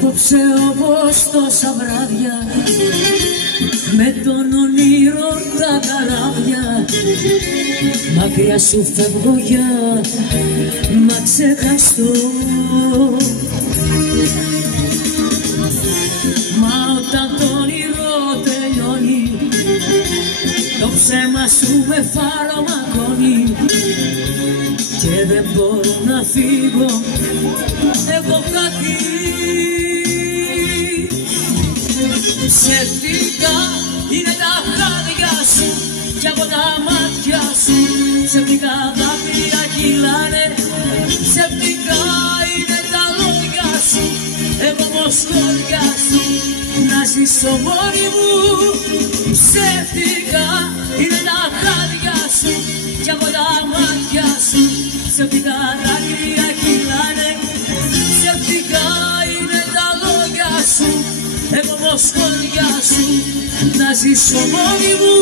Απόψε όπως τόσα βράδια με τον όνειρο τα καράβια μακριά σου φεύγω για μα ξεχαστώ. Μα όταν το όνειρο τελειώνει το ψέμα σου με φαρμακώνει και δεν μπορώ να φύγω εγώ κάτι. Ψεύτικα είναι τα χάδια σου κι από τα μάτια σου ψεύτικα δάκρυα κυλάνε. Ψεύτικα είναι τα λόγια σου εγώ όμως χώρια σου να ζήσω μόνη μου. Ψεύτικα είναι τα χάδια σου κι από τα μάτια σου ψεύτικα δάκρυα κυλάνε. Ψεύτικα είναι τα λόγια σου εγώ όμως χώρια σου να ζήσω μόνη μου.